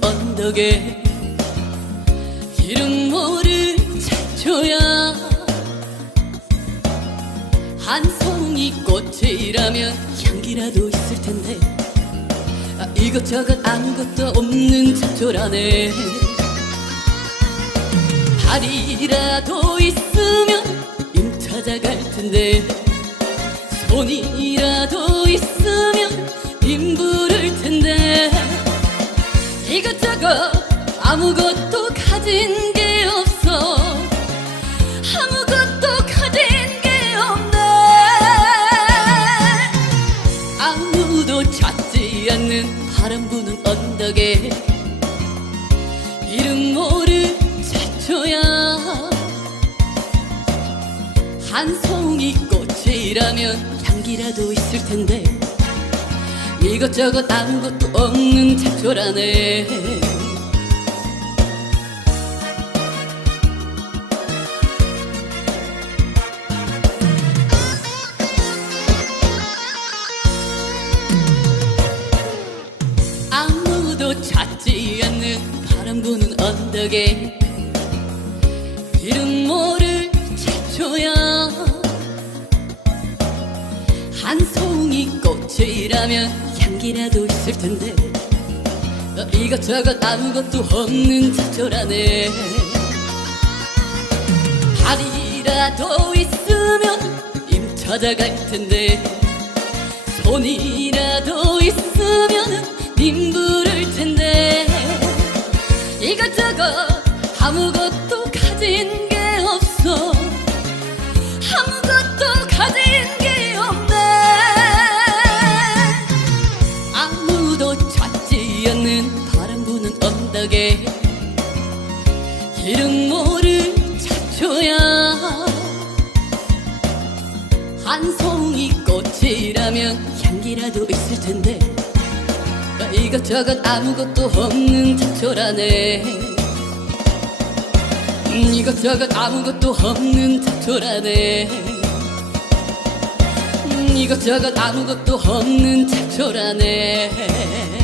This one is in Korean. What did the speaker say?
언덕에 이름 모를 잡초야. 한 송이 꽃이라면 향기라도 있을 텐데. 아, 이것저것 아무것도 없는 잡초라네. 발이라도 있으면 임 찾아갈 텐데. 손이라도 있으면 이것저것 아무것도 가진 게 없어. 아무것도 가진 게 없네. 아무도 찾지 않는 바람 부는 언덕에 이름 모를 잡초야. 한 송이 꽃이라면 향기라도 있을 텐데 이것저것 아무것도 없는 잡초라네. 아무도 찾지 않는 바람 부는 언덕에 이름 모를 잡초야. 한 송이 꽃이라면 향기라도 있을 텐데. 어, 이것저것 아무것도 없는 잡초라네. 발이라도 있으면 임 찾아갈 텐데. 손이라도 있으면 님 부를 텐데. 이것저것 아무것 이름 모를 잡초야. 한 송이 꽃이라면 향기라도 있을 텐데 어, 이것저것 아무것도 없는 잡초라네. 음, 이것저것 아무것도 없는 잡초라네. 음, 이것저것 아무것도 없는 잡초라네